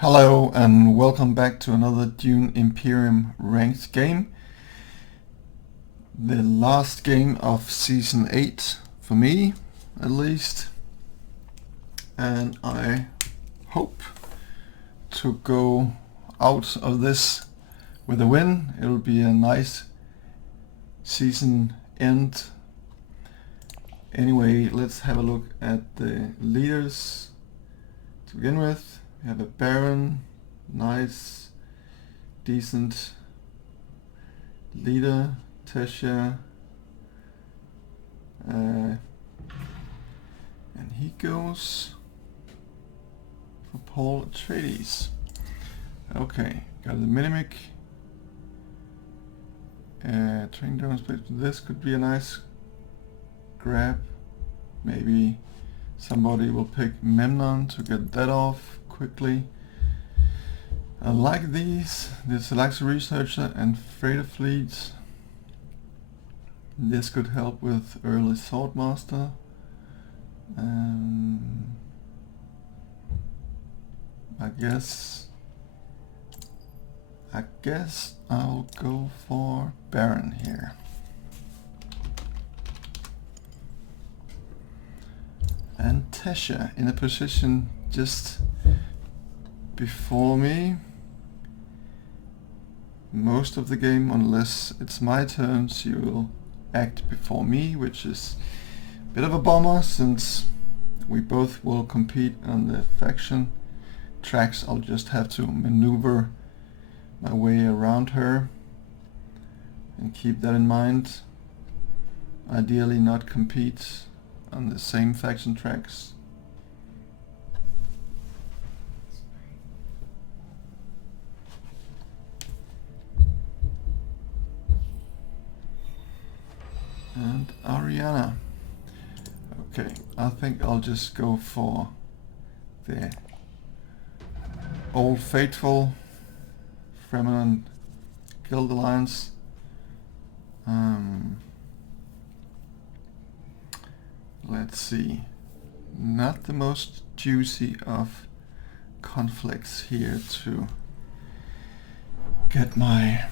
Hello and welcome back to another Dune Imperium Ranked game. The last game of Season 8, for me at least. And I hope to go out of this with a win. It'll be a nice season end. Anyway, let's have a look at the leaders to begin with. We have a Baron, nice, decent leader, Tesha, and he goes for Paul Atreides. Okay, got the Minimic, training drone space. This could be a nice grab. Maybe somebody will pick Memnon to get that off quickly. I like these. This Alexa Researcher and Freighter Fleet. This could help with early Swordmaster. I guess I'll go for Baron here. And Tesha in a position just before me most of the game, unless it's my turn. She will act before me, which is a bit of a bummer since we both will compete on the faction tracks. I'll just have to maneuver my way around her and keep that in mind. Ideally not compete on the same faction tracks. And Ariana. Okay, I think I'll just go for the Old Faithful Fremen Guild Alliance. Let's see. Not the most juicy of conflicts here to get my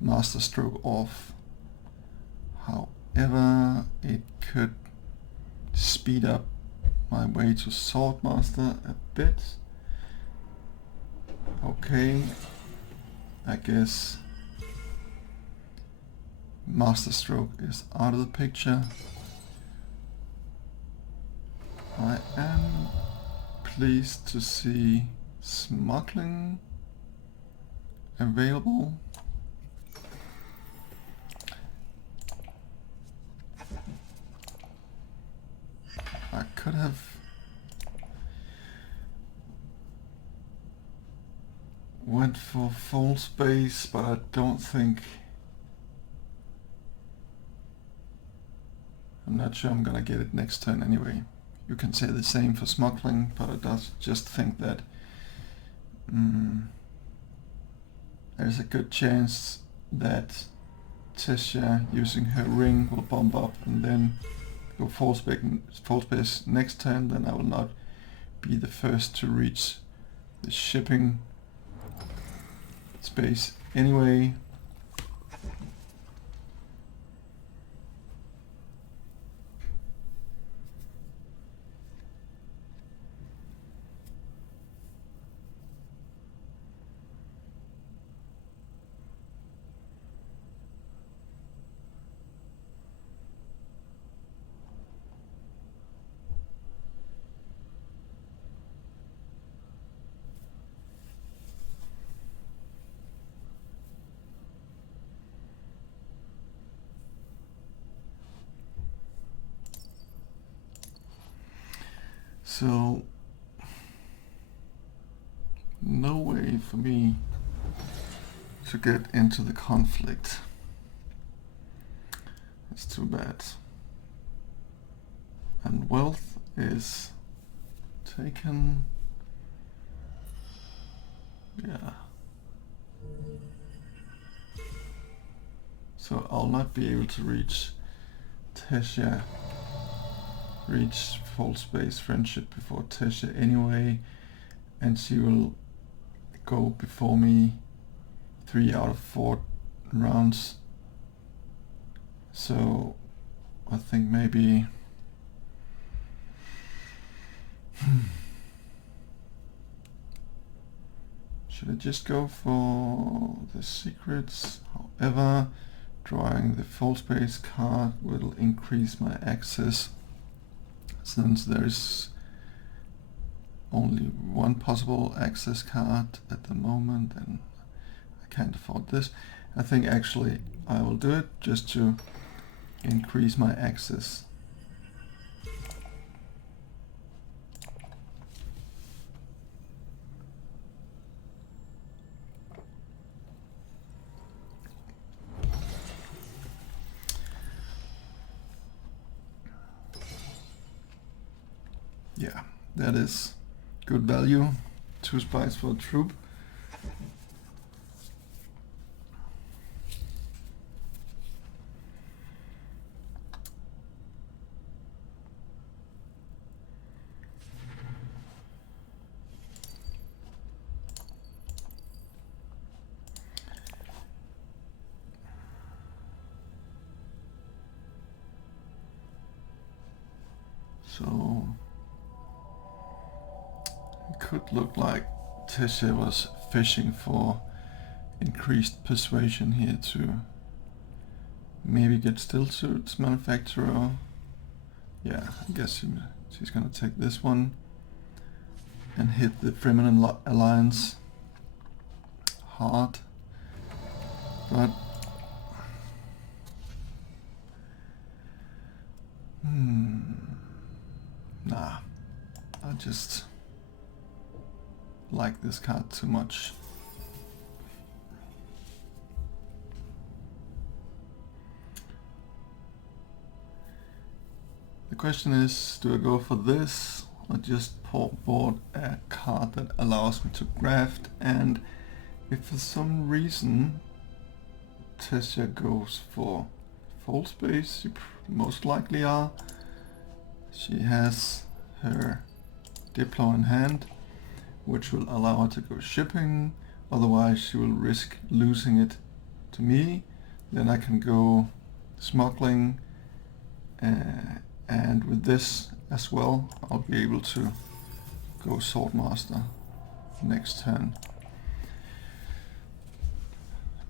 master stroke off. However, it could speed up my way to Swordmaster a bit. Okay, I guess Master Stroke is out of the picture. I am pleased to see Smuggling available. I could have went for full space, but I don't think, I'm not sure I'm gonna get it next turn anyway. You can say the same for Smuggling, but I just think that there's a good chance that Tesha using her ring will bump up and then go full space next turn. Then I will not be the first to reach the shipping space anyway. So, no way for me to get into the conflict. That's too bad. And wealth is taken. Yeah. So I'll not be able to reach Tesha, reach full space friendship before Tessia anyway, and she will go before me 3 out of 4 rounds. So I think maybe should I just go for the secrets? However, drawing the full space card will increase my access, since there's only one possible access card at the moment and I can't afford this. I think actually I will do it just to increase my access. Yeah, that is good value. 2 spies for a troop. So it could look like Tessia was fishing for increased persuasion here to maybe get still suits manufacturer. Yeah, I guess she's gonna take this one and hit the Fremen alliance hard, but nah, I just like this card too much. The question is, do I go for this or just board a card that allows me to graft? And if for some reason Tessia goes for full space, you most likely are, she has her Diplo in hand, which will allow her to go shipping. Otherwise she will risk losing it to me. Then I can go smuggling, and with this as well I'll be able to go Swordmaster next turn.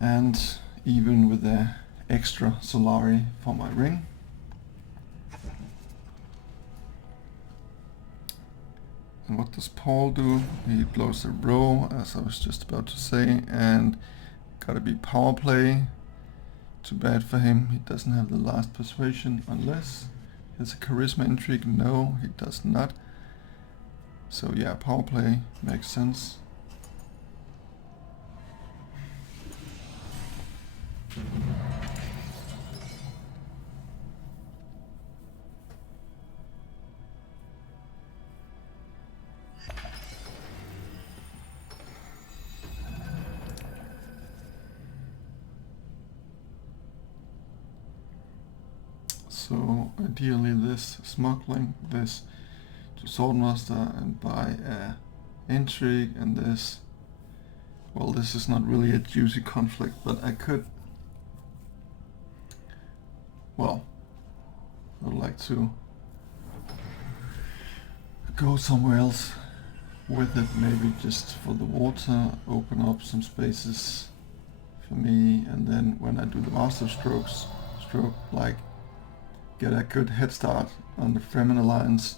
And even with the extra Solari for my ring. And what does Paul do? He blows a row, as I was just about to say, and gotta be power play. Too bad for him, he doesn't have the last persuasion, unless he has a charisma intrigue. No, he does not. So yeah, power play makes sense. So ideally this smuggling, this to Swordmaster and buy a intrigue, and this, well, this is not really a juicy conflict, but I could, well, I would like to go somewhere else with it, maybe just for the water, open up some spaces for me, and then when I do the master stroke, like get a good head start on the Fremen alliance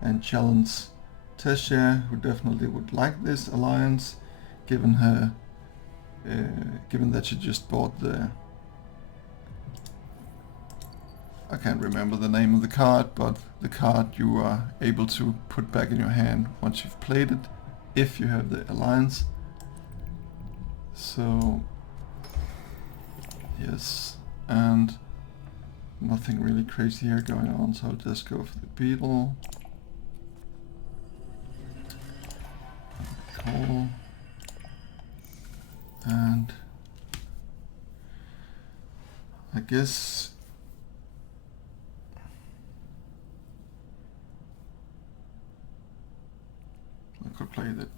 and challenge Tessia, who definitely would like this alliance, given her, given that she just bought the, I can't remember the name of the card, but the card you are able to put back in your hand once you've played it, if you have the alliance. So yes, and nothing really crazy here going on, so I'll just go for the beetle. Call. And I guess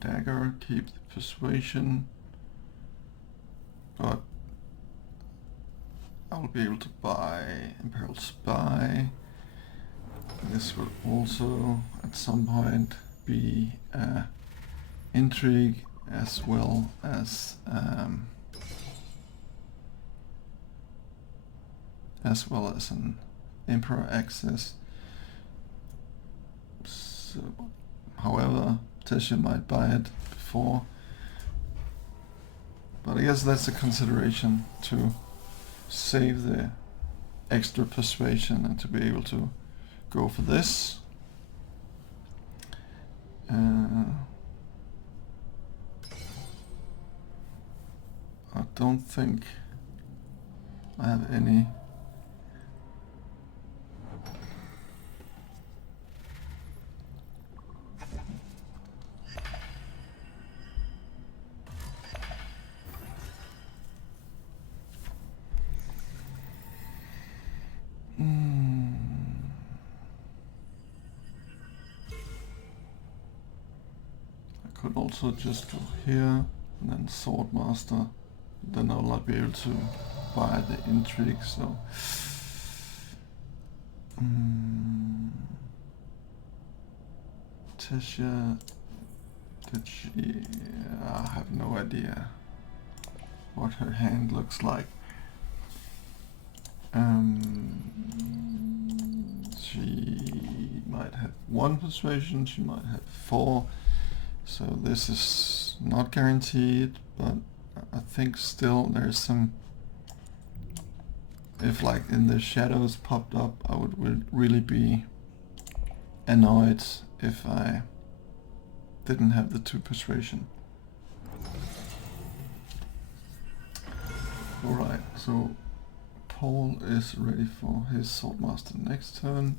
dagger, keep the persuasion, but I will be able to buy Imperial Spy. This will also at some point be intrigue as well as an Emperor access. So, however, Tessia might buy it before, but I guess that's a consideration to save the extra persuasion and to be able to go for this. I don't think I have any I could also just go here and then Swordmaster. Then I'll not be able to buy the intrigue, so Tessia, did she? I have no idea what her hand looks like. She might have 1 persuasion, she might have 4, so this is not guaranteed, but I think still there's some, if like in the shadows popped up, I would really be annoyed if I didn't have the 2 persuasion. Alright, so Paul is ready for his Swordmaster next turn,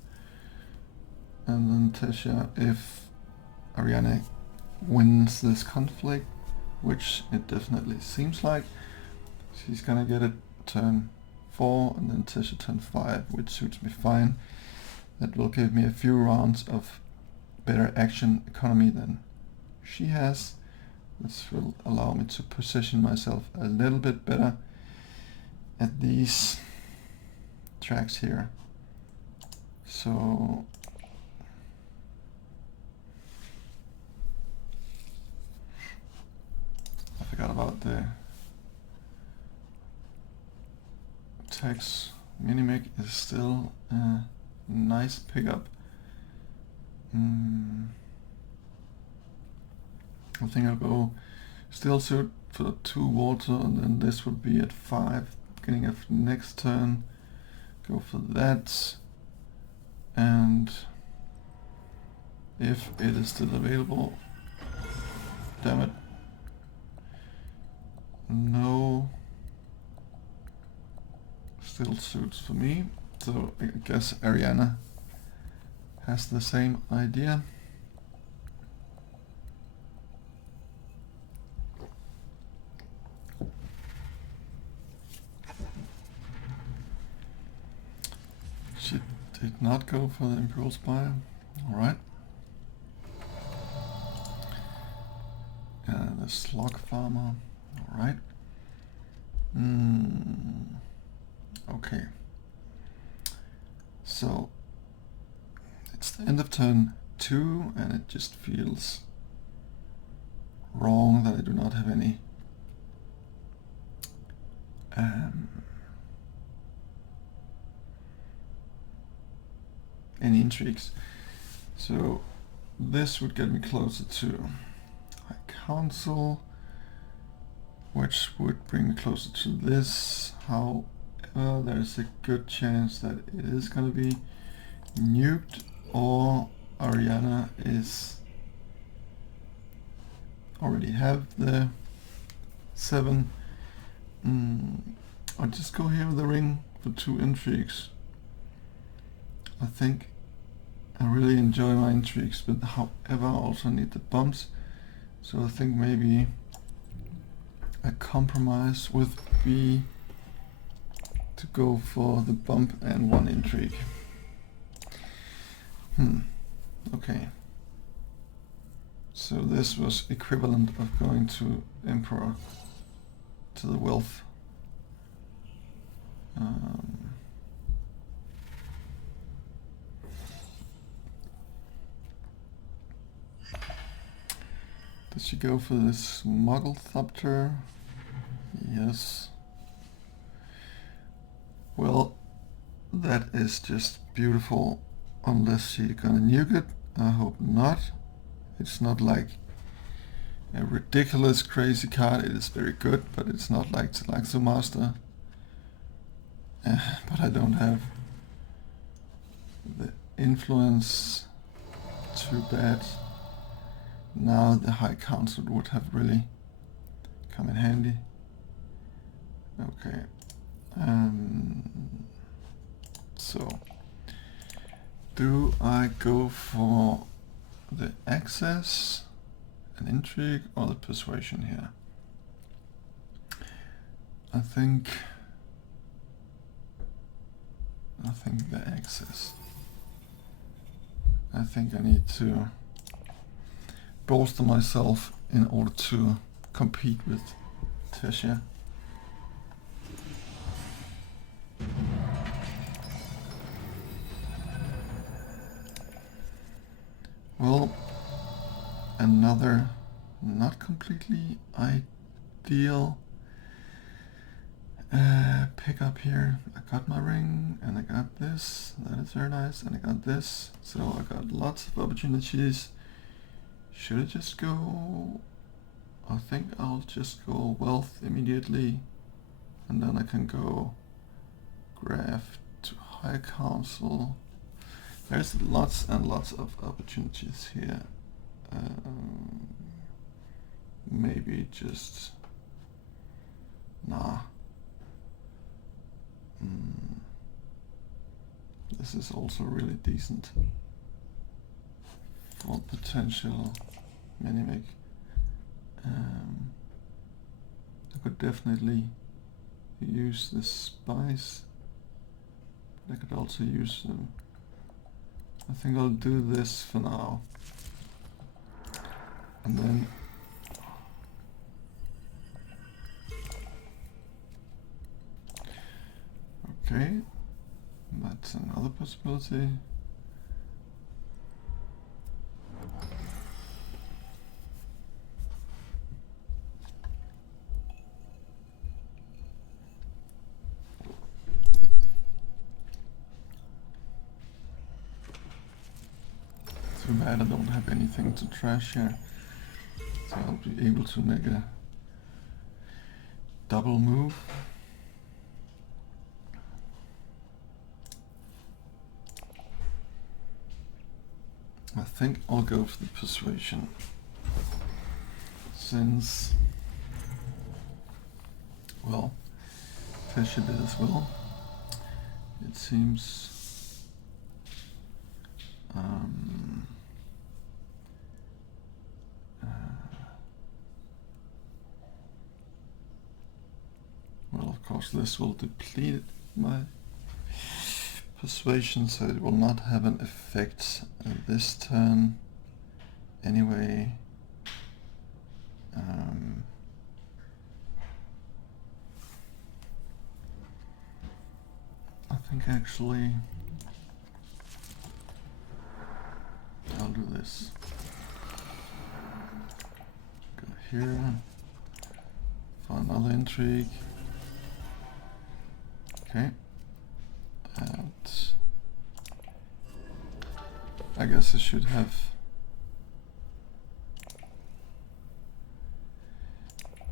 and then Tessia, if Ariane wins this conflict, which it definitely seems like, she's gonna get it turn 4 and then Tessia turn 5, which suits me fine. That will give me a few rounds of better action economy than she has. This will allow me to position myself a little bit better at these tracks here. So I forgot about the text. Mimic is still a nice pickup. I think I'll go still suit for 2 water, and then this would be at 5 beginning of next turn. Go for that, and if it is still available, damn it, no, still suits for me, so I guess Ariana has the same idea. She did not go for the Imperial Spire. Alright. The Slog Farmer. Alright. Okay. So it's the end of turn 2, and it just feels wrong that I do not have any intrigues. So this would get me closer to High Council, which would bring me closer to this. However, there's a good chance that it is going to be nuked, or Ariana is already have the 7. I'll just go here with the ring for 2 intrigues. I think I really enjoy my intrigues, but however I also need the bumps, so I think maybe a compromise would be to go for the bump and 1 intrigue. Okay. So this was equivalent of going to Emperor, to the wealth. Did she go for this Mugglethopter? Yes. Well, that is just beautiful, unless she's gonna nuke it. I hope not. It's not like a ridiculous crazy card. It is very good, but it's not like the Master. But I don't have the influence. Too bad. Now the High Council would have really come in handy. Okay. So, do I go for the access, an intrigue, or the persuasion here? I think the access. I think I need to bolster myself in order to compete with Tessia. Well, another not completely ideal pick up here. I got my ring and I got this. That is very nice. And I got this. So I got lots of opportunities. Should I just go? I think I'll just go wealth immediately. And then I can go graph to High Council. There's lots and lots of opportunities here. Maybe just... Nah. This is also really decent for potential mini-make. I could definitely use the spice, but I could also use them. I think I'll do this for now. And then okay, that's another possibility. Too bad I don't have anything to trash here, so I'll be able to make a double move. I think I'll go for the persuasion, since, well, Tessia did as well. It seems well, of course this will deplete my persuasion, so it will not have an effect this turn anyway. I think actually I'll do this. Go here for another intrigue. Okay. And I guess I should have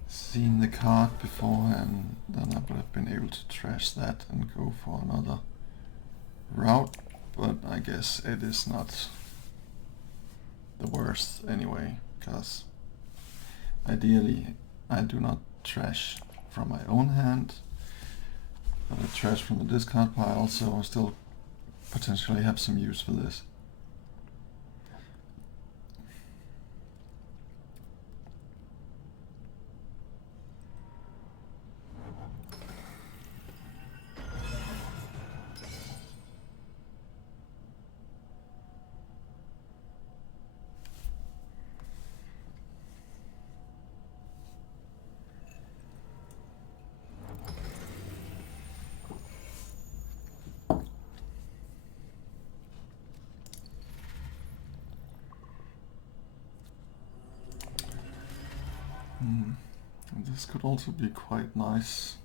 seen the card before, and then I would have been able to trash that and go for another route, but I guess it is not the worst anyway, because ideally I do not trash from my own hand, but I trash from the discard pile, so I still potentially have some use for this. This could also be quite nice.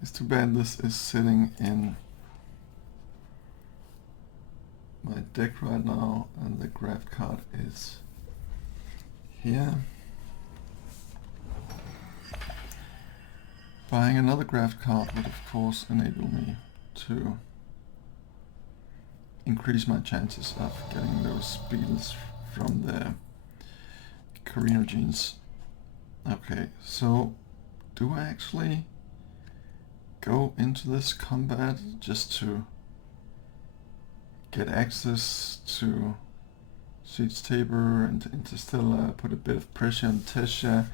It's too bad this is sitting in my deck right now and the graft card is here. Buying another graft card would of course enable me to increase my chances of getting those beetles from the carinogenes. Okay, so do I actually go into this combat just to get access to Siege Tabor and Interstellar, put a bit of pressure on Tesha,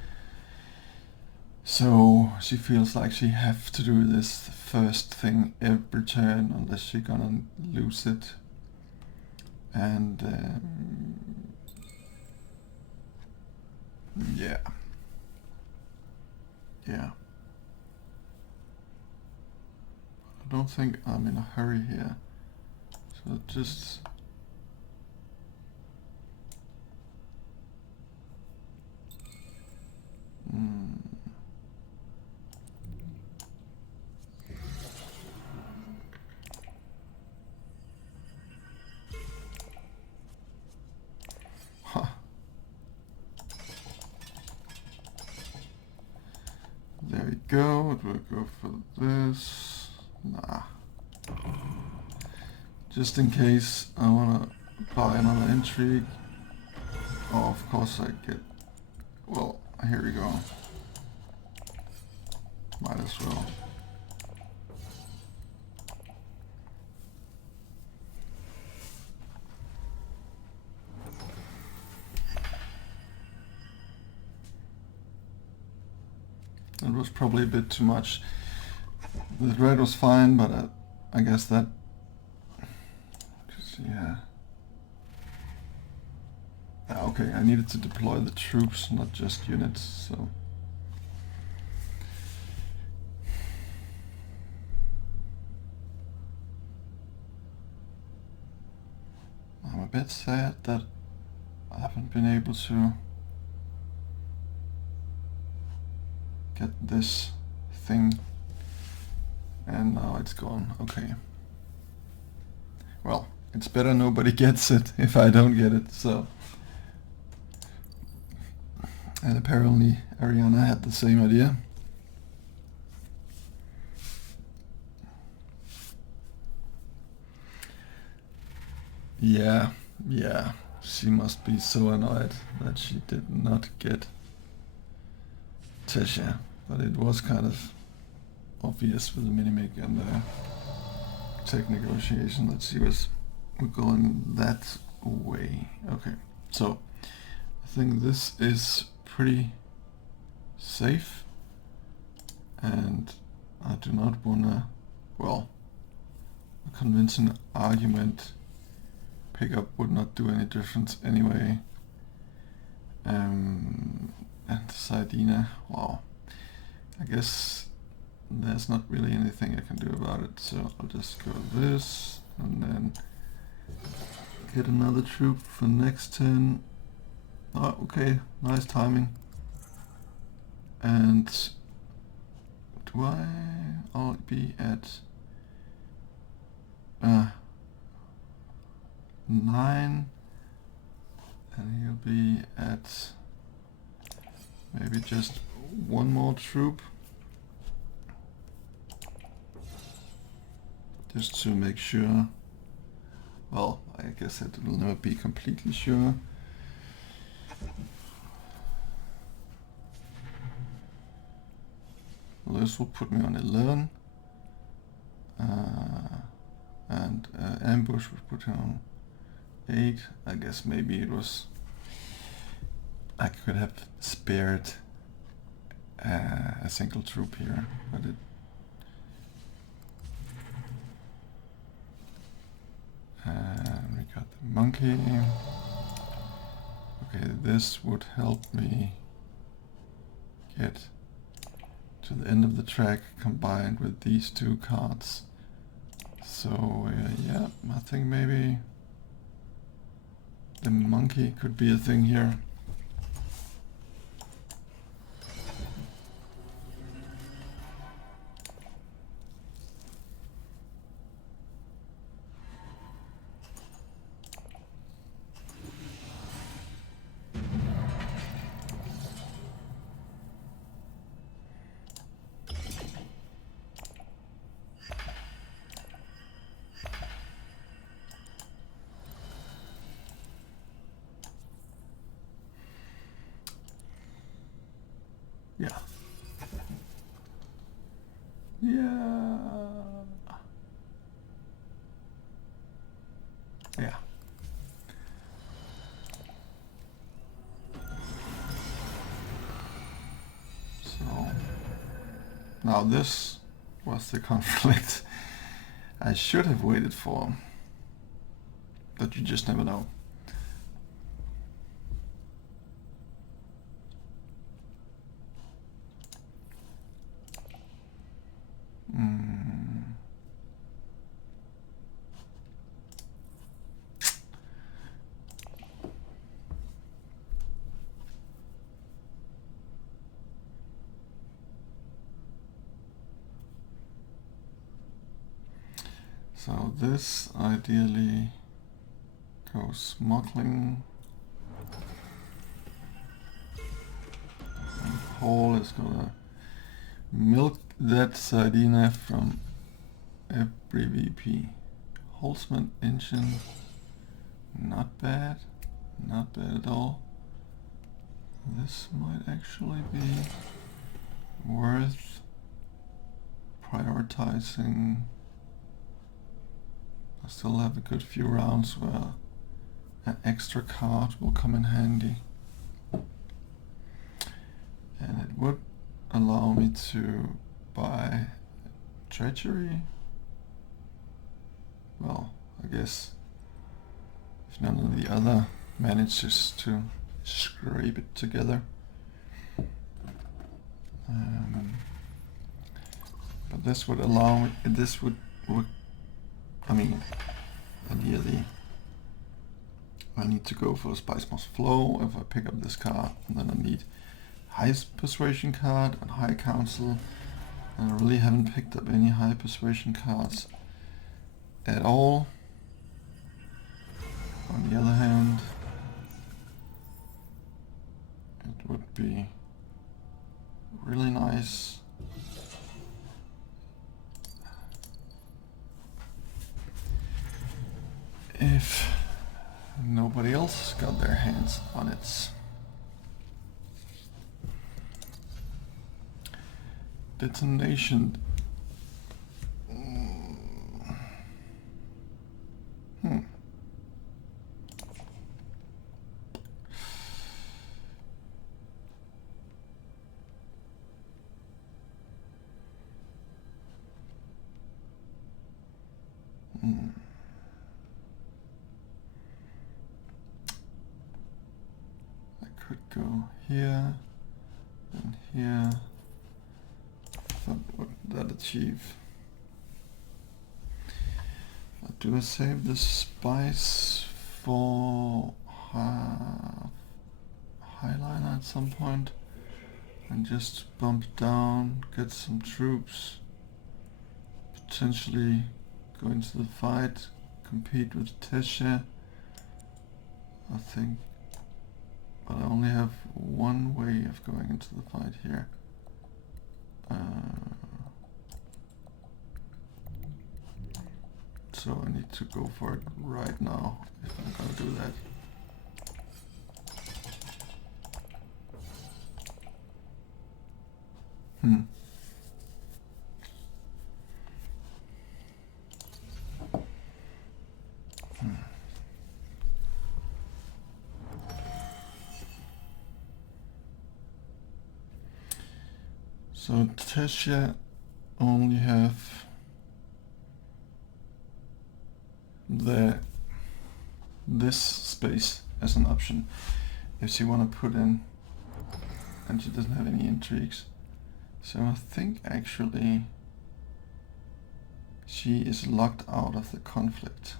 so she feels like she have to do this first thing every turn unless she's gonna lose it. And yeah. I don't think I'm in a hurry here, so just there we go. It will go for this. Nah. Just in case I wanna buy another intrigue. Oh, of course I get. Well, here we go. Might as well. It was probably a bit too much. The red was fine, but I guess that. Yeah. Okay, I needed to deploy the troops, not just units, so. I'm a bit sad that I haven't been able to get this thing, and now it's gone. Okay. Well, it's better nobody gets it if I don't get it, so. And apparently Ariana had the same idea. Yeah, she must be so annoyed that she did not get Tesha, but it was kind of obvious with the Minimic and the tech negotiation that she was going that way. Okay, so I think this is pretty safe, and I do not wanna, well, a convincing argument pickup would not do any difference anyway. And Sardina, wow, I guess there's not really anything I can do about it, so I'll just go this and then get another troop for next turn. Oh, okay, nice timing. And do I'll be at 9, and he'll be at maybe just one more troop, just to make sure. Well, I guess it will never be completely sure. Well, this will put me on 11, and ambush would put him on 8. I guess maybe it was, I could have spared a single troop here, but it. We got the monkey. Okay, this would help me get to the end of the track combined with these two cards. So yeah, I think maybe the monkey could be a thing here. Now this was the conflict I should have waited for, but you just never know. So this ideally goes smuggling, and Paul is gonna milk that Sardina from every VP. Holtzman engine, not bad at all. This might actually be worth prioritizing. I still have a good few rounds where an extra card will come in handy. And it would allow me to buy treachery. Well, I guess if none of the other manages to scrape it together. But this would allow me, this would I mean, ideally I need to go for a Spice Moss Flow if I pick up this card, and then I need high persuasion card and high council, and I really haven't picked up any high persuasion cards at all. On the other hand, it would be really nice if nobody else got their hands on it. Detonation. I could go here and here. But what would that achieve? Do I save the spice for highliner at some point and just bump down, get some troops, potentially go into the fight, compete with Tesha? I think, but I only have one way of going into the fight here. So I need to go for it right now if I'm gonna do that. So Tesha only have this space as an option if she want to put in, and she doesn't have any intrigues. So I think actually she is locked out of the conflict.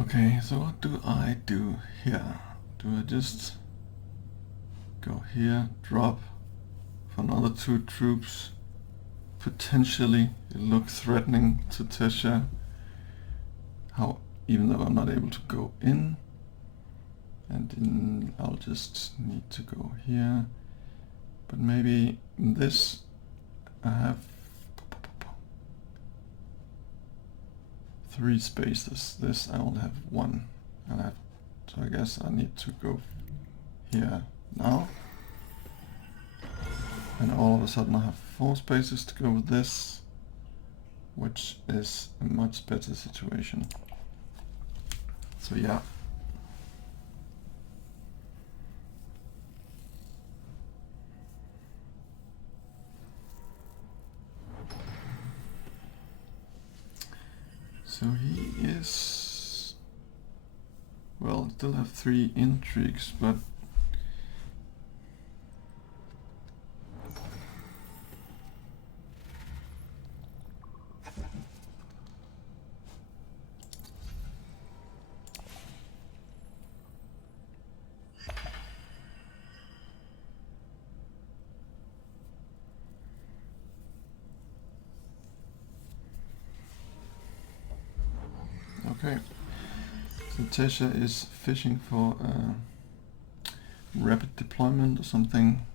Okay, so what do I do here? Do I just go here, drop for another 2 troops, potentially look threatening to Tesha, even though I'm not able to go in? And then I'll just need to go here. But maybe this I have 3 spaces. This I only have 1. And so I guess I need to go here now. And all of a sudden I have 4 spaces to go with this, which is a much better situation. So yeah. So he is, well, still have 3 intrigues, but okay. So Tesha is fishing for rapid deployment or something,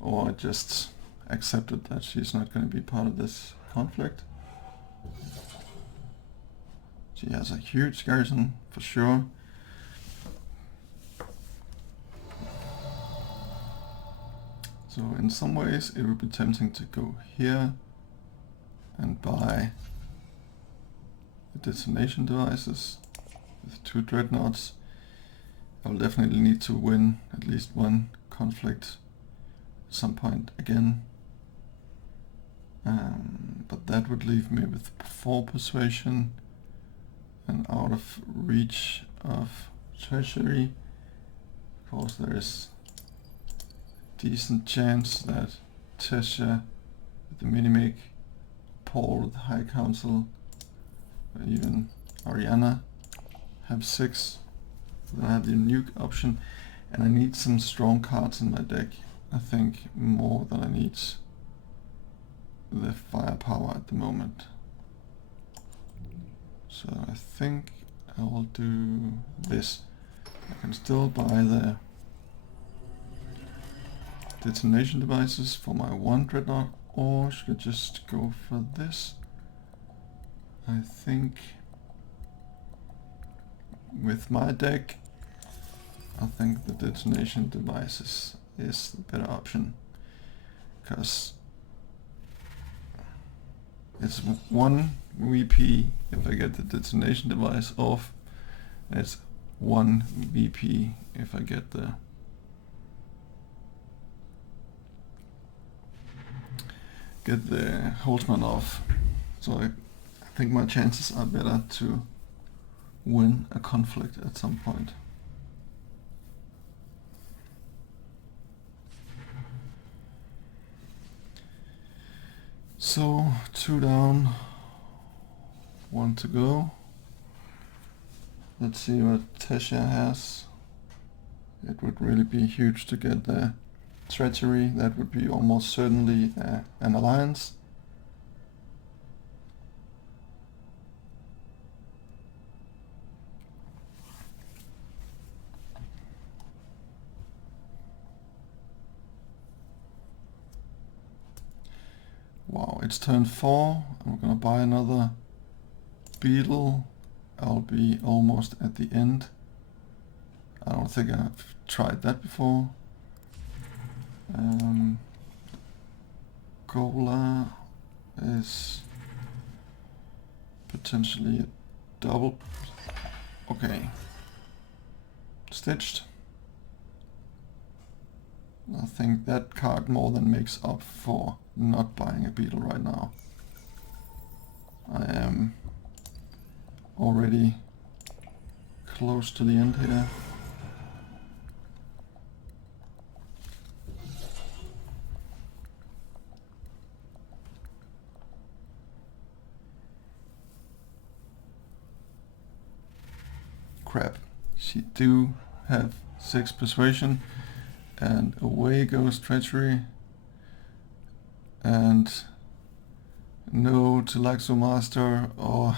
or just accepted that she's not going to be part of this conflict. She has a huge garrison for sure. So in some ways it would be tempting to go here and buy the detonation devices with 2 dreadnoughts. I'll definitely need to win at least one conflict at some point again. But that would leave me with 4 persuasion and out of reach of treasury. Of course there is a decent chance that Tesha with the Minimig, Paul with the High Council, or even Ariana have 6. Then I have the nuke option, and I need some strong cards in my deck. I think more than I need the firepower at the moment. So I think I will do this. I can still buy the detonation devices for my 1 dreadnought, or should I just go for this? I think with my deck, I think the detonation devices is the better option, because it's 1 VP if I get the detonation device off, and it's 1 VP if I get the Holtzman off. So I think my chances are better to win a conflict at some point. So 2 down, 1 to go. Let's see what Tesha has. It would really be huge to get the treachery. That would be almost certainly an alliance. Wow, it's turn 4. I'm gonna buy another beetle. I'll be almost at the end. I don't think I've tried that before. Gola is potentially a double. Okay. Stitched. I think that card more than makes up for not buying a beetle right now. I am already close to the end here. Crap. She do have 6 persuasion, and away goes treachery. And no Talaxo Master, or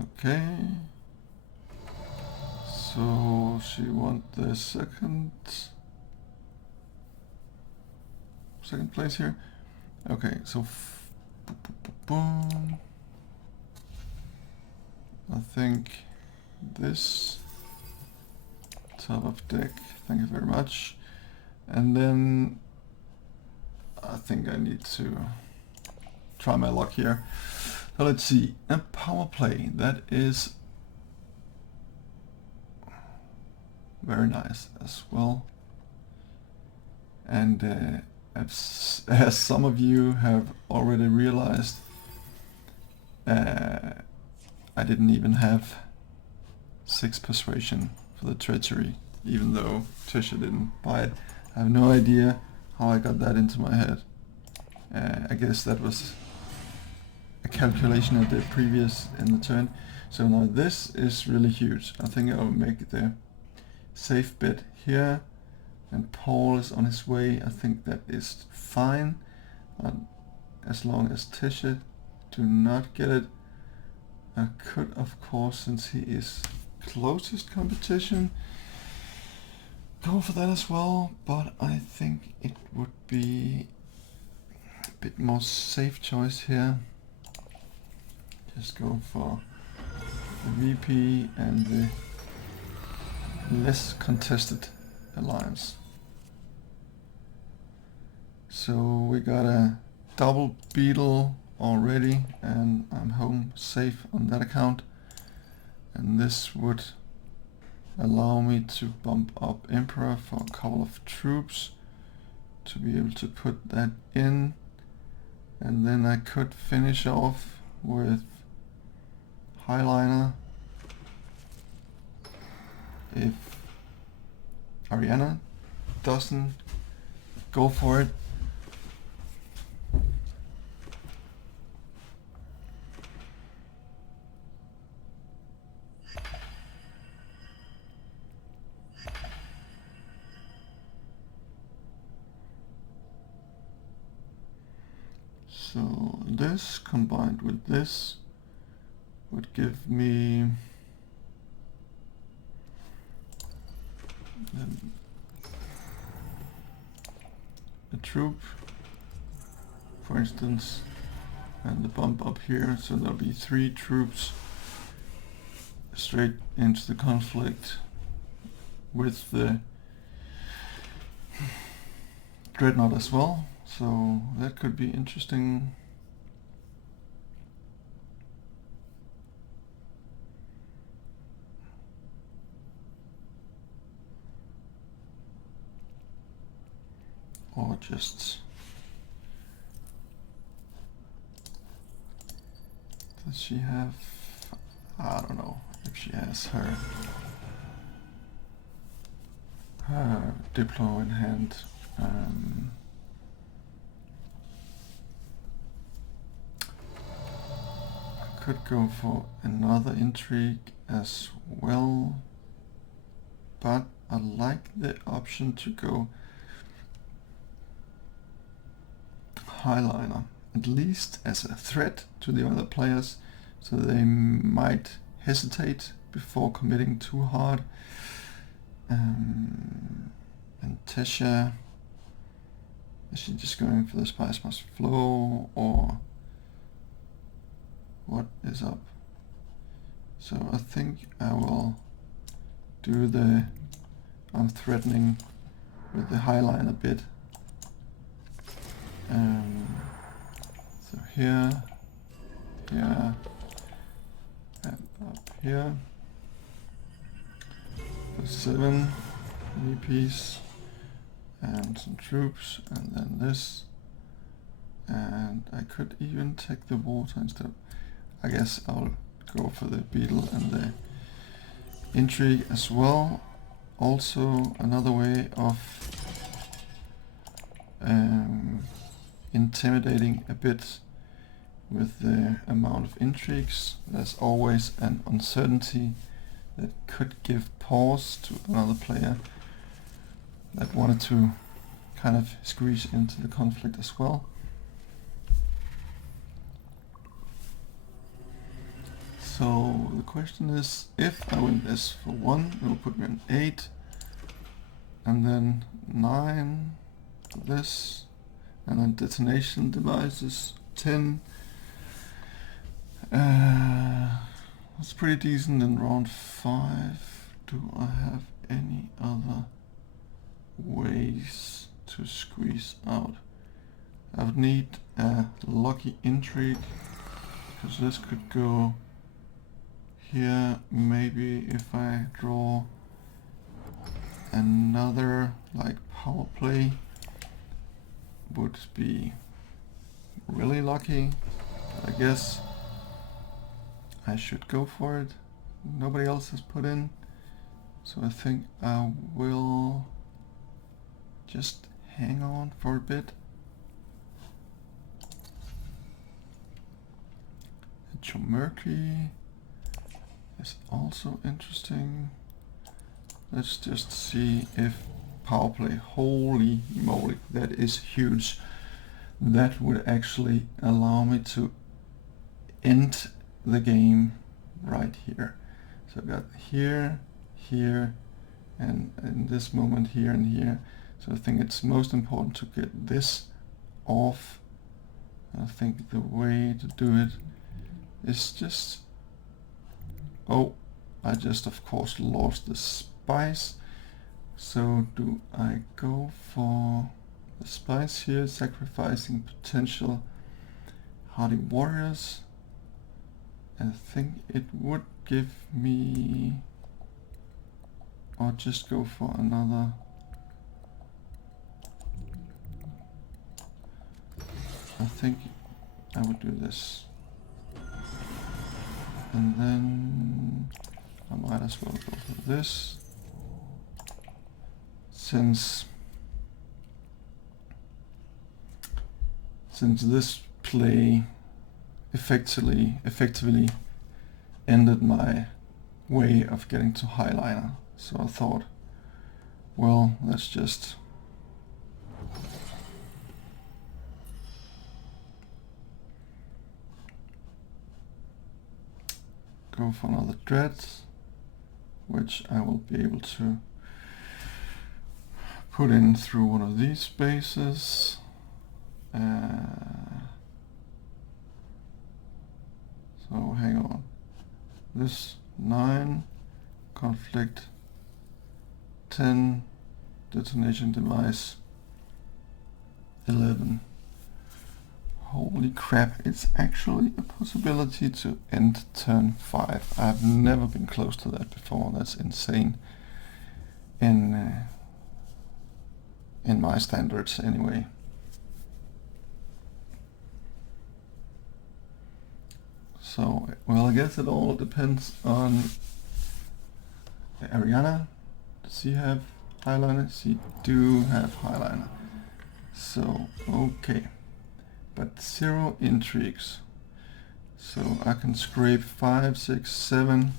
okay. So she wants the second place here. Okay, so boom. I think this top of deck. Thank you very much. And then I think I need to try my luck here. So let's see. A power play, that is very nice as well. And as some of you have already realized, I didn't even have 6 persuasion for the treachery, even though Tisha didn't buy it. I have no idea how I got that into my head. I guess that was a calculation I did previous in the turn. So now this is really huge. I think I'll make the safe bet here, and Paul is on his way. I think that is fine, as long as Tisha do not get it. I could, of course, since he is closest competition, go for that as well, but I think it would be a bit more safe choice here. Just go for the VP and the less contested alliance. So we got a double beetle already, and I'm home safe on that account. And this would allow me to bump up Emperor for a couple of troops to be able to put that in. And then I could finish off with Highliner if Ariana doesn't go for it. So this combined with this would give me a troop, for instance, and the bump up here, so there'll be 3 troops straight into the conflict with the Dreadnought as well, so that could be interesting. Or just, does she have, I don't know if she has her Diplo in hand. I could go for another intrigue as well, but I like the option to go Highliner, at least as a threat to the other players, so they might hesitate before committing too hard. And Tesha, is she just going for the Spice Must Flow, or what is up? So I think I will do the, I'm threatening with the Highliner a bit. So here, and up here, for 7 VPs and some troops, and then this, and I could even take the water instead. I guess I'll go for the beetle and the intrigue as well. Also another way of intimidating a bit with the amount of intrigues. There's always an uncertainty that could give pause to another player that wanted to kind of squeeze into the conflict as well. So the question is, if I win this for 1, it will put me on 8, and then 9 for this, and then detonation devices 10. That's pretty decent in round 5. Do I have any other ways to squeeze out? I would need a lucky intrigue, because this could go here. Maybe if I draw another like power play would be really lucky. But I guess I should go for it. Nobody else has put in, so I think I will just hang on for a bit. Mercury is also interesting. Let's just see if power play. Holy moly, that is huge. That would actually allow me to end the game right here. So I've got here, here, and in this moment here and here. So I think it's most important to get this off. I think the way to do it is just... Oh, I just of course lost the spice. So do I go for the spice here, sacrificing potential hardy warriors? I think it would give me... Or just go for another... I think I would do this. And then I might as well go for this, since this play effectively ended my way of getting to highliner. So I thought, well, let's just go for another dread, which I will be able to put in through one of these spaces. So hang on. This 9, conflict 10, detonation device 11. Holy crap, it's actually a possibility to end turn 5. I've never been close to that before. That's insane. In my standards anyway. So, well, I guess it all depends on Ariana. Does she have highliner? She do have highliner. So, okay. But 0 intrigues. So I can scrape 5, 6, 7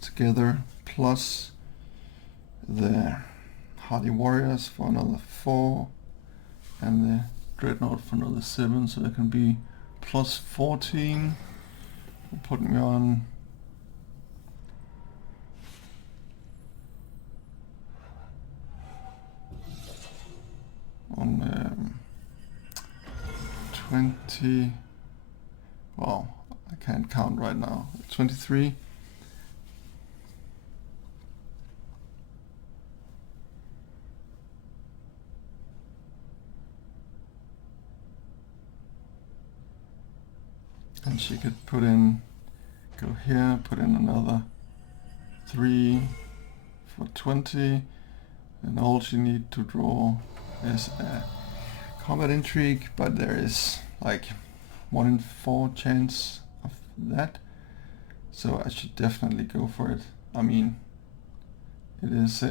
together, plus the hardy warriors for another 4, and the dreadnought for another 7, so it can be plus 14. Will put me on on 20. Well, I can't count right now. 23. And she could put in, go here, put in another 3 for 20, and all she need to draw is a combat intrigue, but there is like 1 in 4 chance of that, so I should definitely go for it. I mean, it is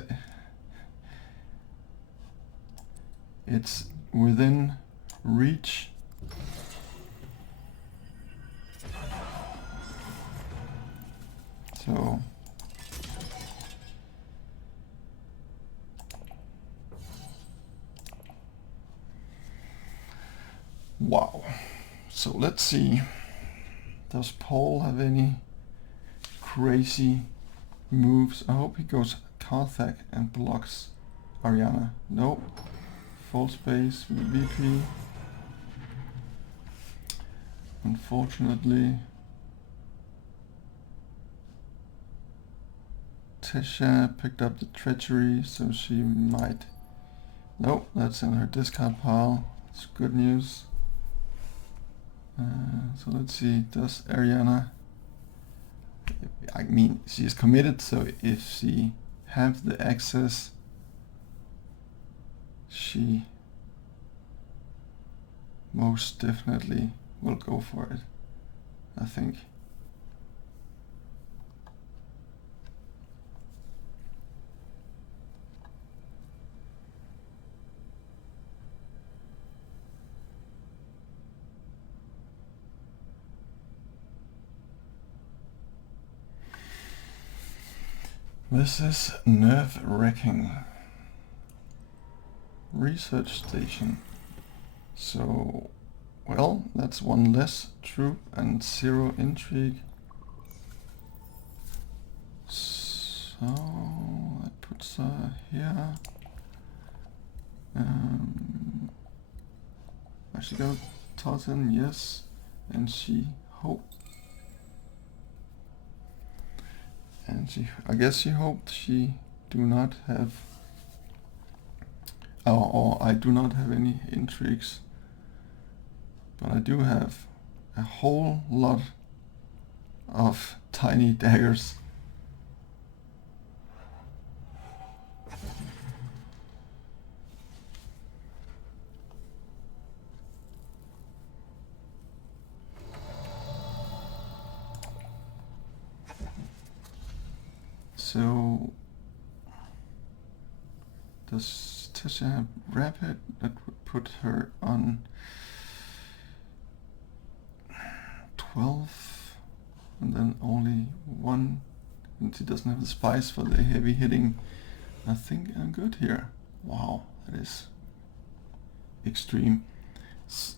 it's within reach. So wow. So let's see. Does Paul have any crazy moves? I hope he goes Carthag and blocks Ariana. Nope. Full space, VP. Unfortunately, Tesha picked up the treachery, so she might... Nope, that's in her discard pile. It's good news. So let's see, does Ariana... I mean, she is committed, so if she have the access, she most definitely will go for it, I think. This is nerve-wracking. Research station. So, well, that's one less troop and 0 intrigue. So that puts her here. Actually got Totten, yes, and she hoped. And I guess she hoped she do not have, or I do not have any intrigues, but I do have a whole lot of tiny daggers. So, does Tesha have Rapid? That would put her on 12, and then only 1, and she doesn't have the spice for the heavy hitting. I think I'm good here. Wow, that is extreme. So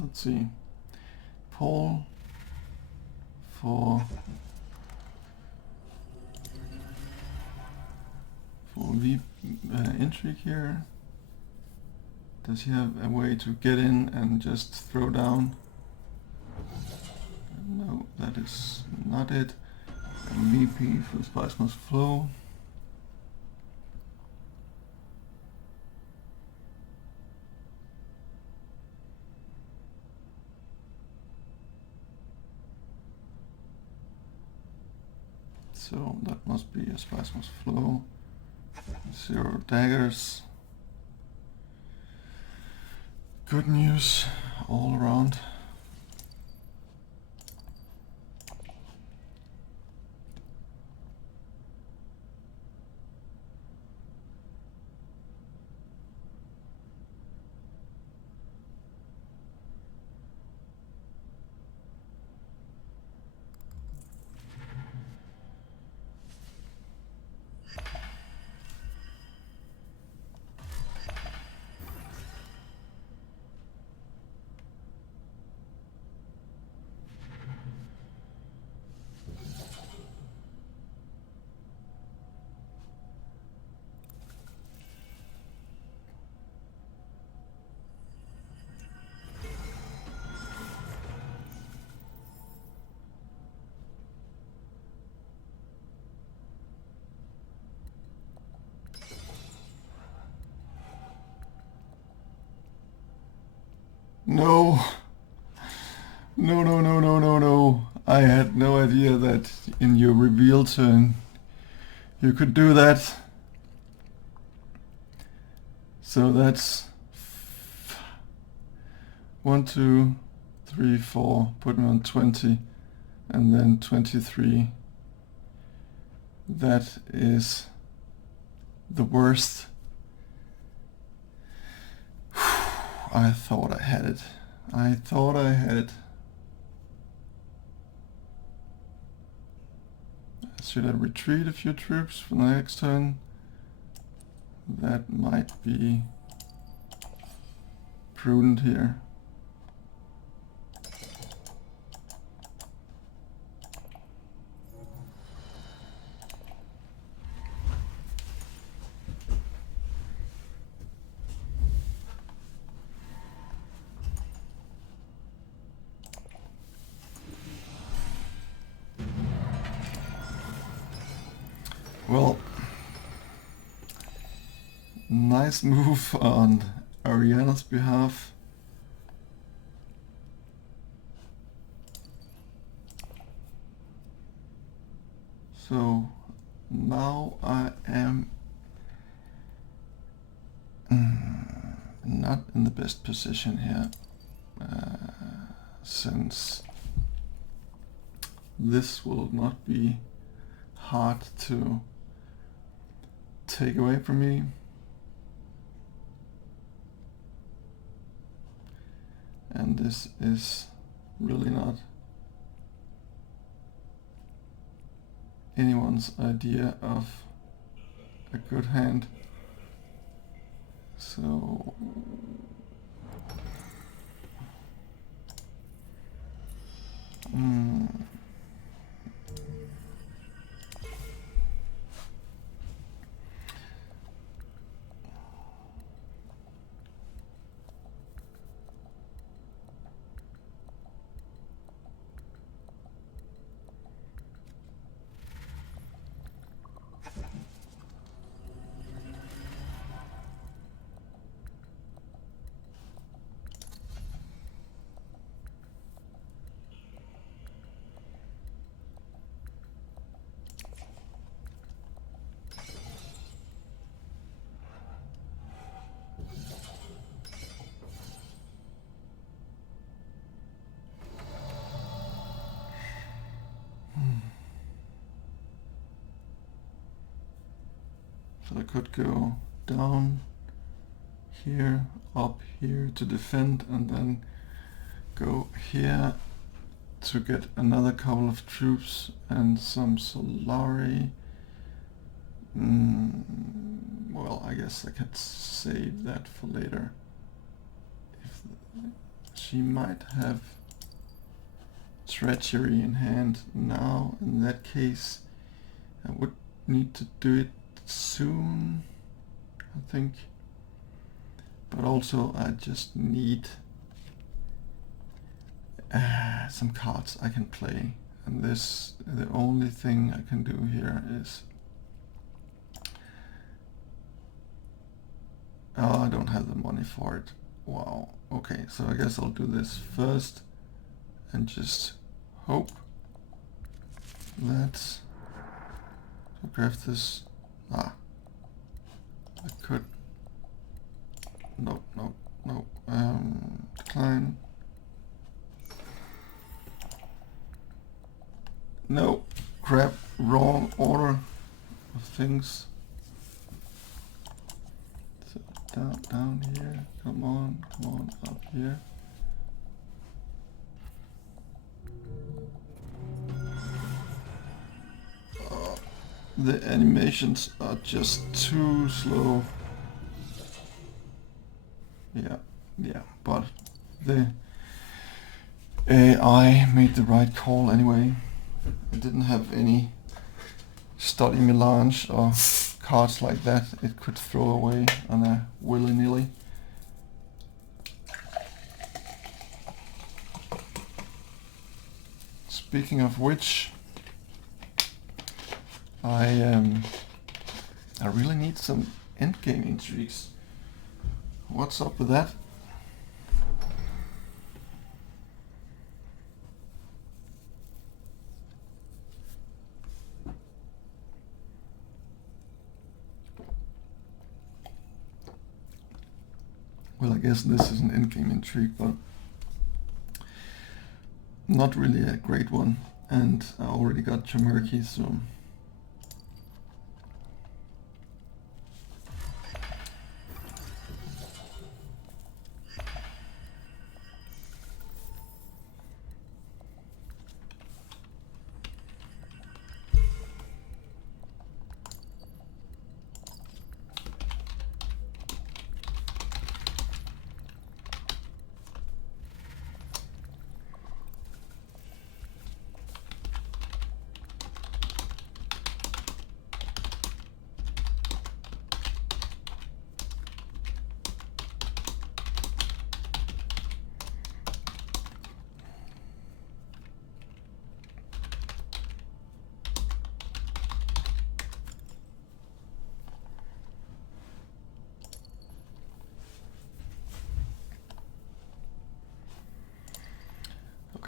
let's see. Paul for intrigue here. Does he have a way to get in and just throw down? No, that is not it. VP for Spice Must Flow. So that must be a Spice Must Flow. 0 daggers. Good news all around. No. No, no, no, no, no, no. I had no idea that in your reveal turn you could do that. So that's 1, 2, 3, 4, put me on 20, and then 23. That is the worst. I thought I had it. I thought I had it. Should I retreat a few troops for the next turn? That might be prudent here. Well, nice move on Ariana's behalf. So now I am not in the best position here, since this will not be hard to take away from me. And this is really not anyone's idea of a good hand. So so I could go down here, up here to defend, and then go here to get another couple of troops and some Solari. Well, I guess I could save that for later. If she might have treachery in hand now, in that case I would need to do it soon, I think. But also I just need some cards I can play, and this, the only thing I can do here is I don't have the money for it. Wow. Okay, so I guess I'll do this first and just hope that I'll grab this. I could. No. Decline. No, grab wrong order of things. So down here. Come on, up here. The animations are just too slow. Yeah, but the AI made the right call anyway. I didn't have any study melange or cards like that it could throw away on a willy-nilly. Speaking of which, I really need some endgame intrigues. What's up with that? Well, I guess this is an endgame intrigue, but not really a great one. And I already got Chamerky, so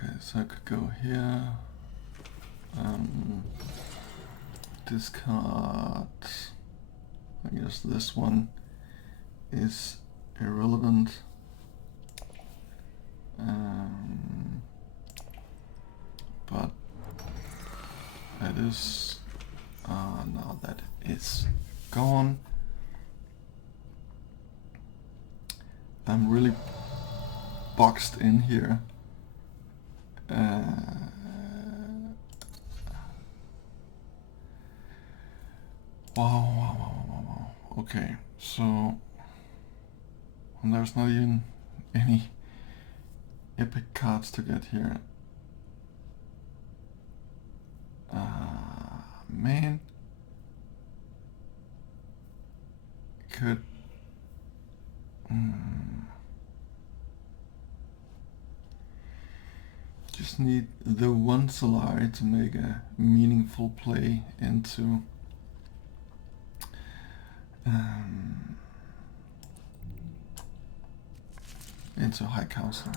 Okay, so I could go here. Discard. I guess this one is irrelevant. But that is now that is gone. I'm really boxed in here. Wow. Okay, so there's not even any epic cards to get here. Man, could just need the one Solari to make a meaningful play into High Council.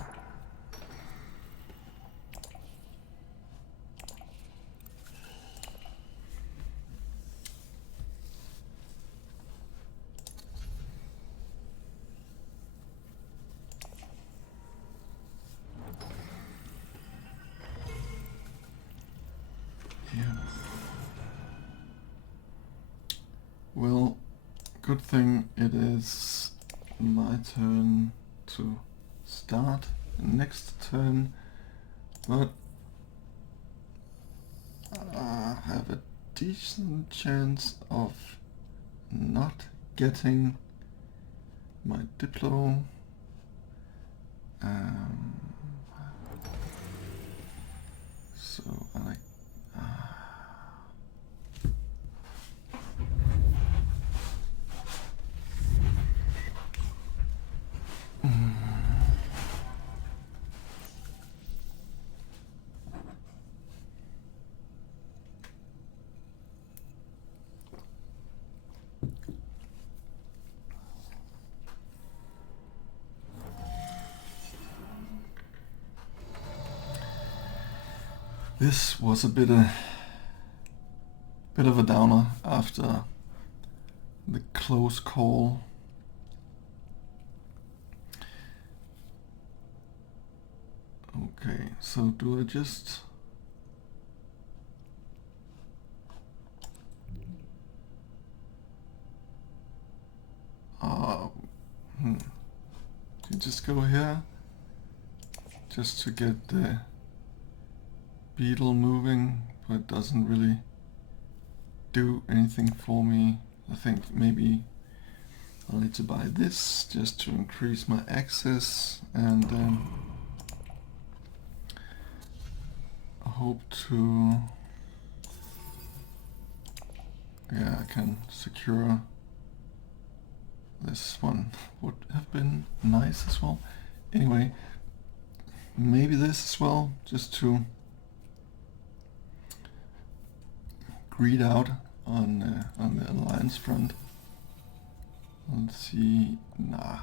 Well, good thing it is my turn to start next turn, but I have a decent chance of not getting my Diplo. So I this was a bit of a downer after the close call. Okay, so do I just you just go here just to get the beetle moving, but it doesn't really do anything for me. I think maybe I'll need to buy this just to increase my access, and I hope to, yeah, I can secure this one. Would have been nice as well. Anyway, maybe this as well, just to greed out on the alliance front. Let's see. Nah,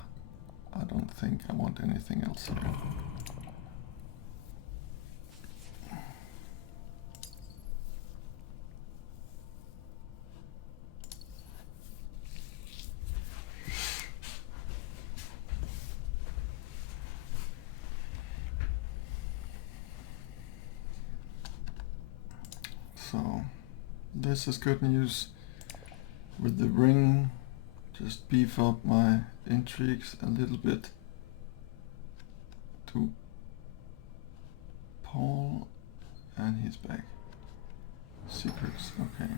I don't think I want anything else here. So this is good news. With the ring, just beef up my intrigues a little bit to Paul, and he's back. Secrets, okay.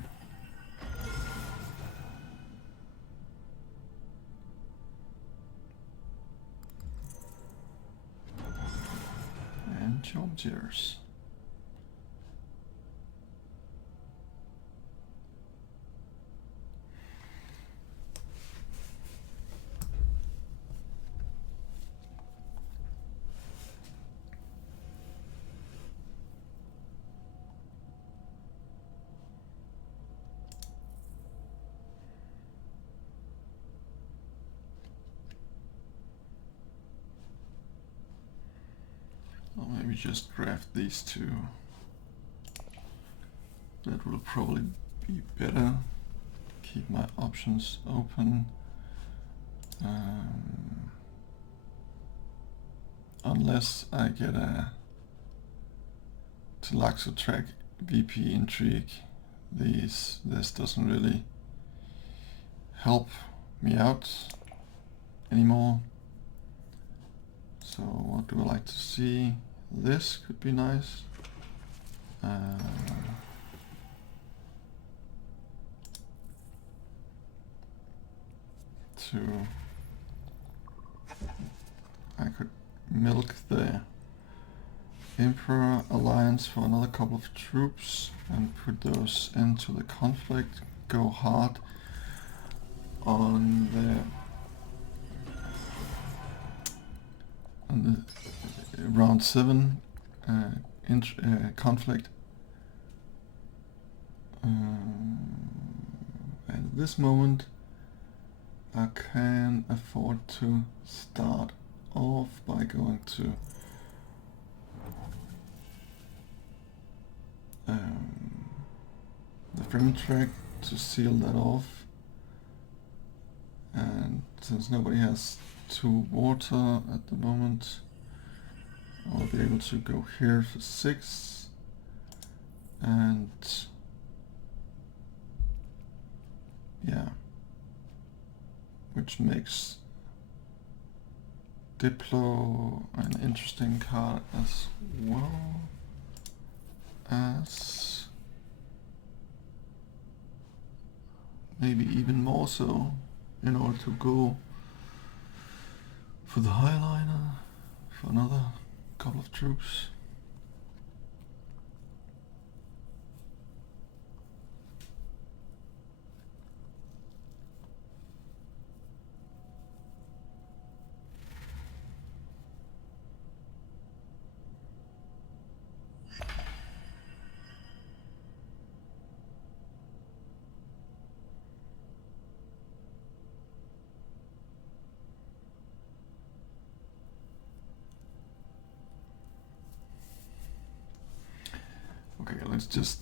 And Chargers. Or maybe just draft these two. That will probably be better. Keep my options open. Unless I get a Tlaxo track VP intrigue, this doesn't really help me out anymore. So what do I like to see? This could be nice. I could milk the Emperor Alliance for another couple of troops and put those into the conflict. Go hard on the round 7 conflict. And at this moment I can afford to start off by going to the Fremen track to seal that off, and since nobody has 2 water at the moment, I'll be able to go here for 6, and yeah, which makes Diplo an interesting card as well as maybe even more so in order to go for the highliner for another couple of troops. Okay, let's just...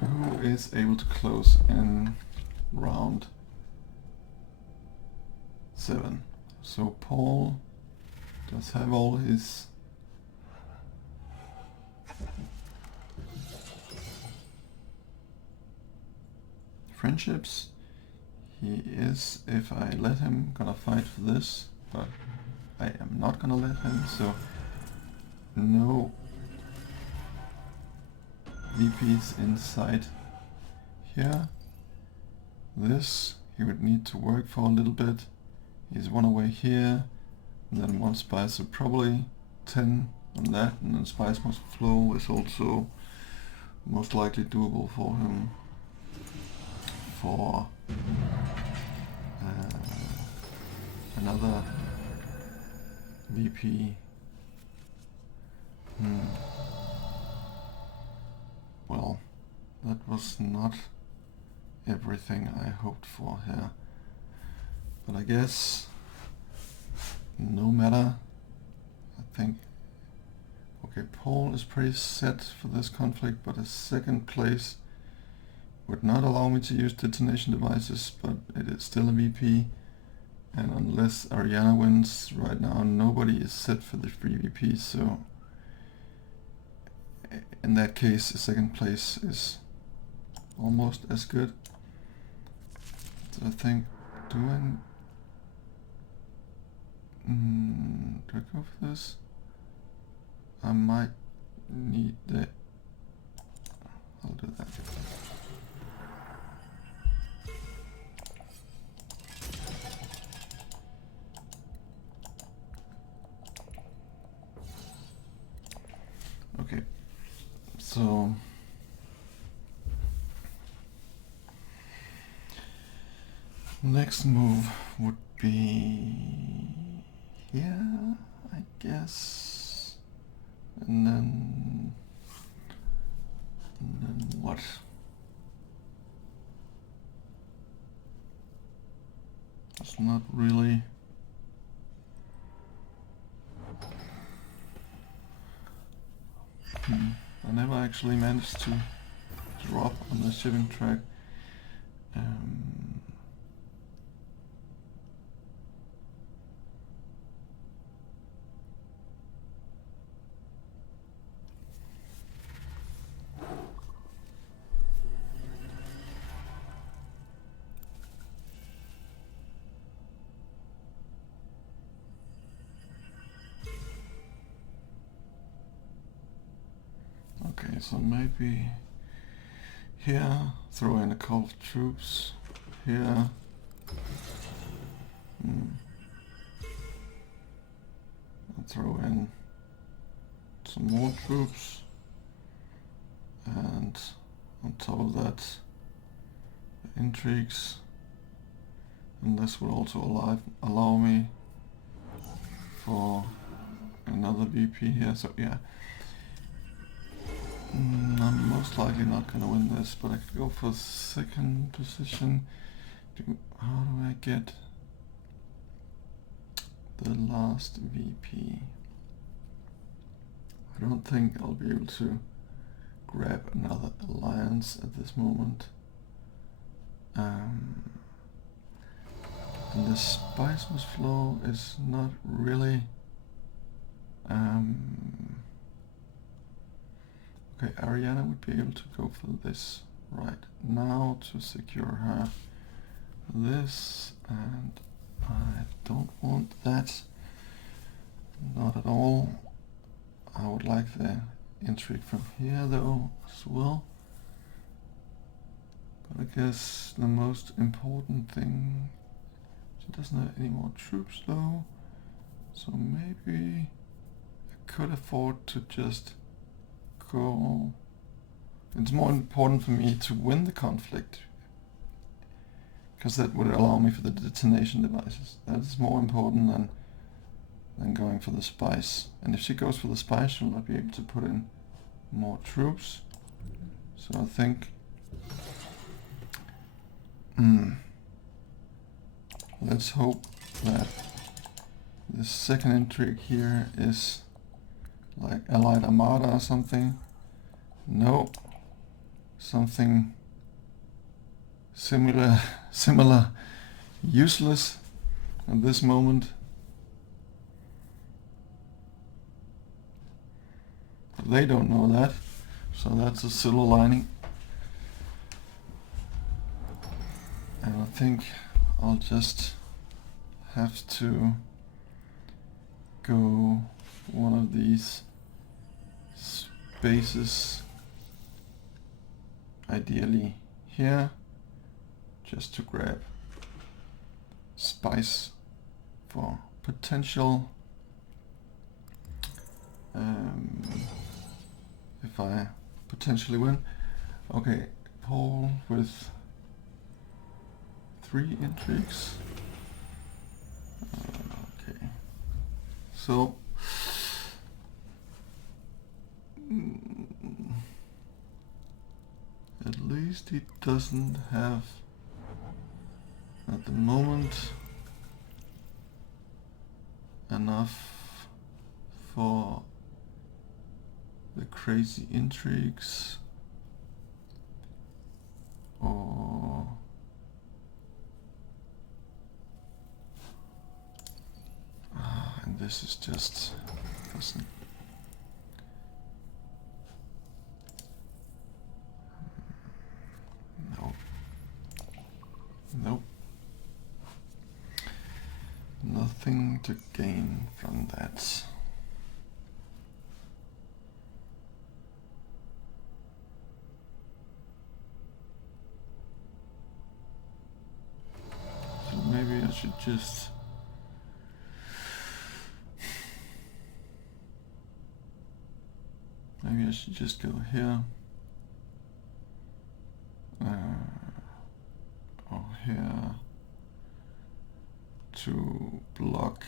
Who is able to close in round 7? So Paul does have all his friendships. He is, if I let him, gonna fight for this, but I am not gonna let him, so no VPs inside here. This he would need to work for a little bit. He's 1 away here, and then 1 spice, so probably 10 on that, and then spice must flow is also most likely doable for him for another VP. Well, that was not everything I hoped for here. But I guess, no matter, I think, okay, Paul is pretty set for this conflict, but a 2nd place would not allow me to use detonation devices, but it is still a VP. And unless Ariana wins right now, nobody is set for the free VP, so in that case, a 2nd place is almost as good. So I think, do I go for this? I might need the... I'll do that. Okay, so next move would be here, I guess, and then what? It's not really I never actually managed to drop on the shipping track. Okay, so maybe here throw in a call of troops. Here. I'll throw in some more troops. And on top of that, the intrigues. And this will also allow me for another VP here. So yeah. I'm most likely not gonna win this, but I could go for second position. How do I get the last VP? I don't think I'll be able to grab another alliance at this moment. And the spiceless flow is not really okay, Ariana would be able to go for this right now to secure her this, and I don't want that, not at all. I would like the intrigue from here though as well, but I guess the most important thing, she doesn't have any more troops though, so maybe I could afford to just go. It's more important for me to win the conflict, because that would allow me for the detonation devices. That is more important than going for the spice. And if she goes for the spice, she'll not be able to put in more troops. So I think let's hope that this second intrigue here is like Allied Armada or something. No, something similar useless at this moment. They don't know that, so that's a silver lining. And I think I'll just have to go one of these spaces, ideally here, just to grab spice for potential if I potentially win. Okay, Paul with 3 intrigues. Okay, so at least he doesn't have at the moment enough for the crazy intrigues, or and this is just doesn't. Nope. Nothing to gain from that. So maybe I should just go here. Or here to block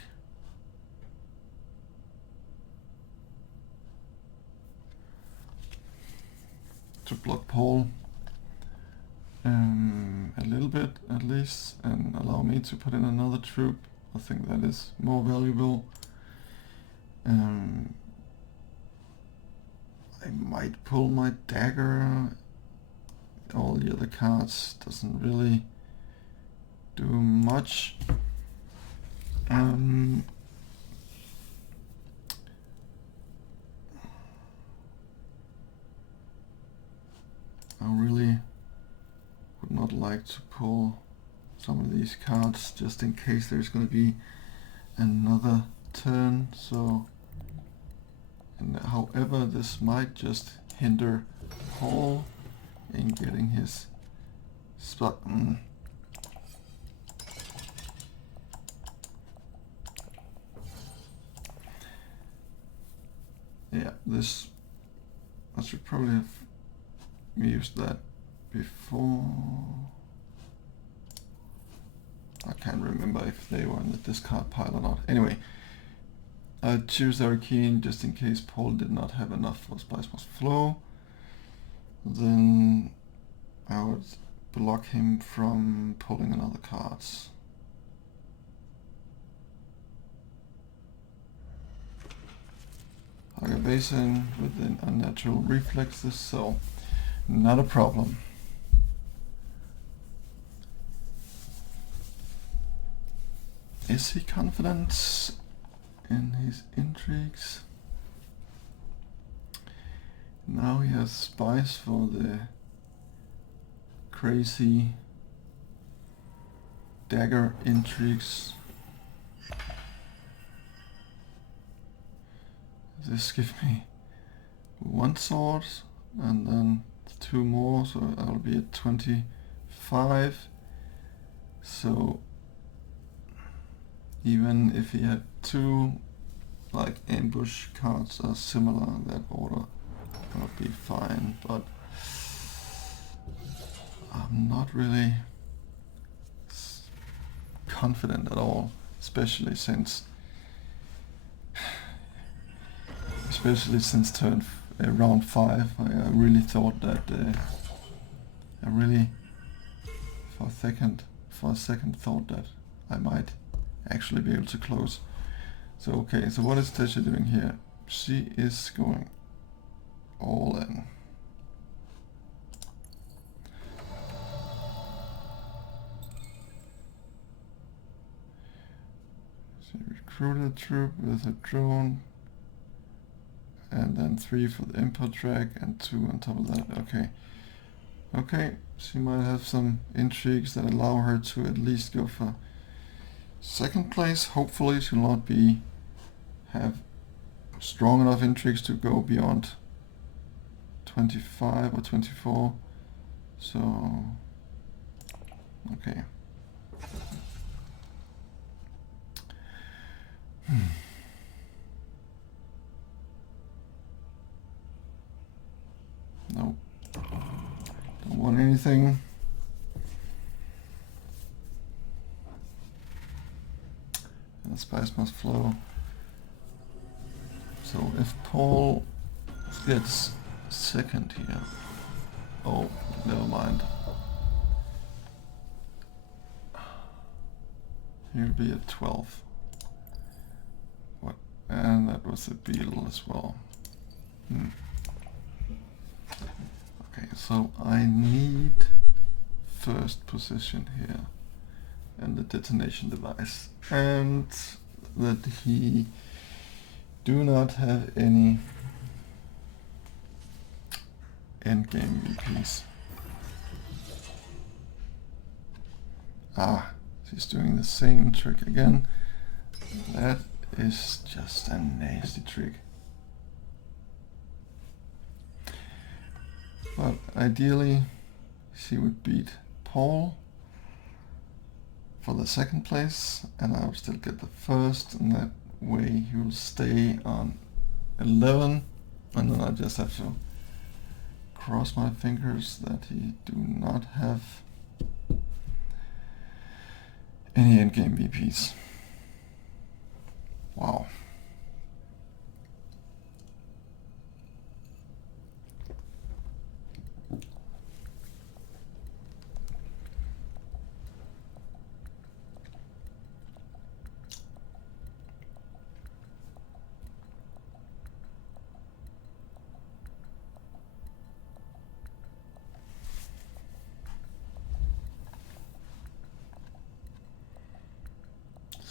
Paul a little bit at least, and allow me to put in another troop. I think that is more valuable. I might pull my dagger. All the other cards doesn't really do much. I really would not like to pull some of these cards just in case there's going to be another turn. So, and however, this might just hinder Paul in getting his spot. Yeah, this, I should probably have used that before. I can't remember if they were in the discard pile or not. Anyway, I choose Arcane just in case Paul did not have enough for Spice Must Flow. Then I would block him from pulling another cards. Higher Basin with unnatural reflexes, so not a problem. Is he confident in his intrigues? Now he has spies for the crazy dagger intrigues. This gives me one sword and then two more, so I'll be at 25. So even if he had two like ambush cards are similar, that order would be fine, but I'm not really confident at all, especially since turn round 5. I really thought that I really for a second thought that I might actually be able to close. So okay, so what is Tesha doing here? She is going all in. She recruited a troop with a drone, and then 3 for the import track and 2 on top of that. Okay. Okay, she might have some intrigues that allow her to at least go for second place. Hopefully she'll not have strong enough intrigues to go beyond 25 or 24. So, okay. Nope. Don't want anything. And the spice must flow. So if Paul gets second here. Oh, never mind. He'll be at 12. What? And that was a beetle as well. Okay, so I need first position here and the detonation device, and that he do not have any endgame VPs. Ah, she's doing the same trick again. That is just a nasty trick. But ideally, she would beat Paul for the second place, and I would still get the first, and that way he will stay on 11, and then I just have to cross my fingers that he do not have any endgame VPs. Wow.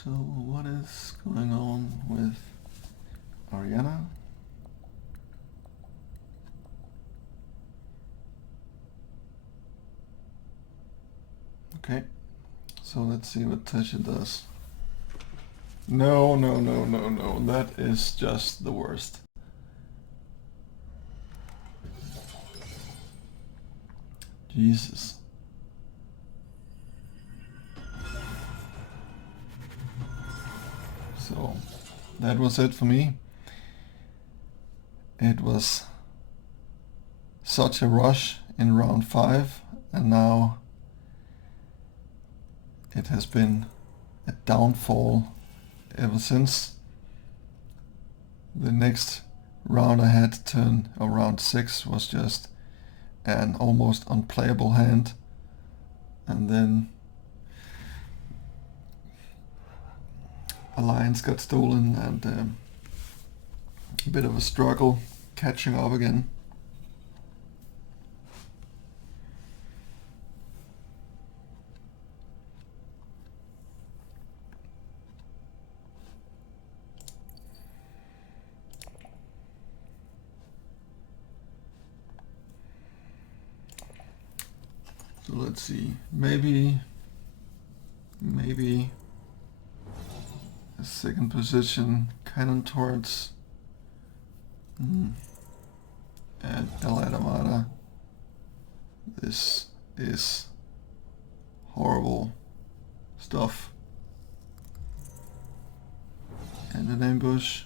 So what is going on with Ariana? Okay, so let's see what Tesha does. No, no, no, no, no, that is just the worst. Jesus. So that was it for me. It was such a rush in round 5, and now it has been a downfall ever since. The next round I had to turn, or round 6, was just an almost unplayable hand, and then Alliance got stolen, and a bit of a struggle catching up again. So let's see, maybe a second position, cannon towards and El Adamada. This is horrible stuff. And an ambush.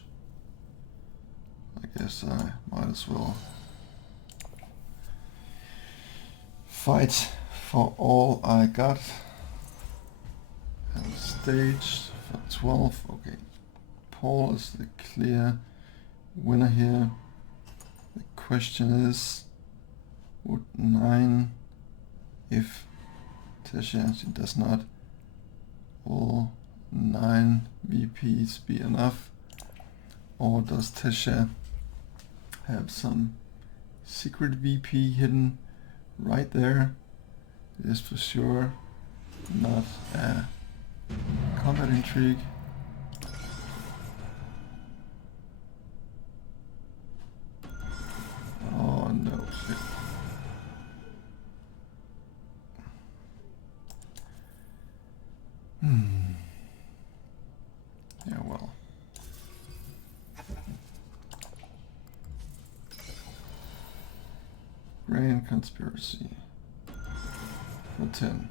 I guess I might as well fight for all I got. And stage for 12. Okay, Paul is the clear winner here. The question is, would 9, if Tesha, she does not, will 9 VPs be enough? Or does Tesha have some secret VP hidden right there? It is for sure not a combat intrigue. Oh no, shit. Yeah, well. Grand conspiracy for 10.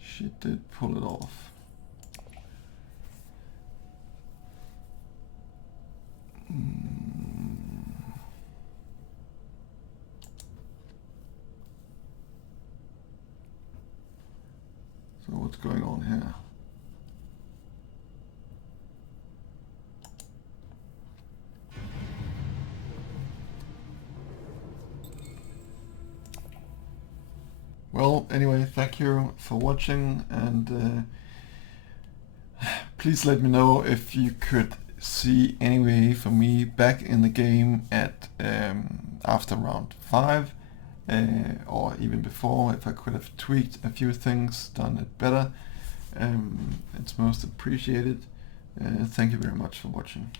She did pull it off. So what's going on here? Well, anyway, thank you for watching, and please let me know if you could see any way for me back in the game at after round 5, or even before, if I could have tweaked a few things, done it better. It's most appreciated. Thank you very much for watching.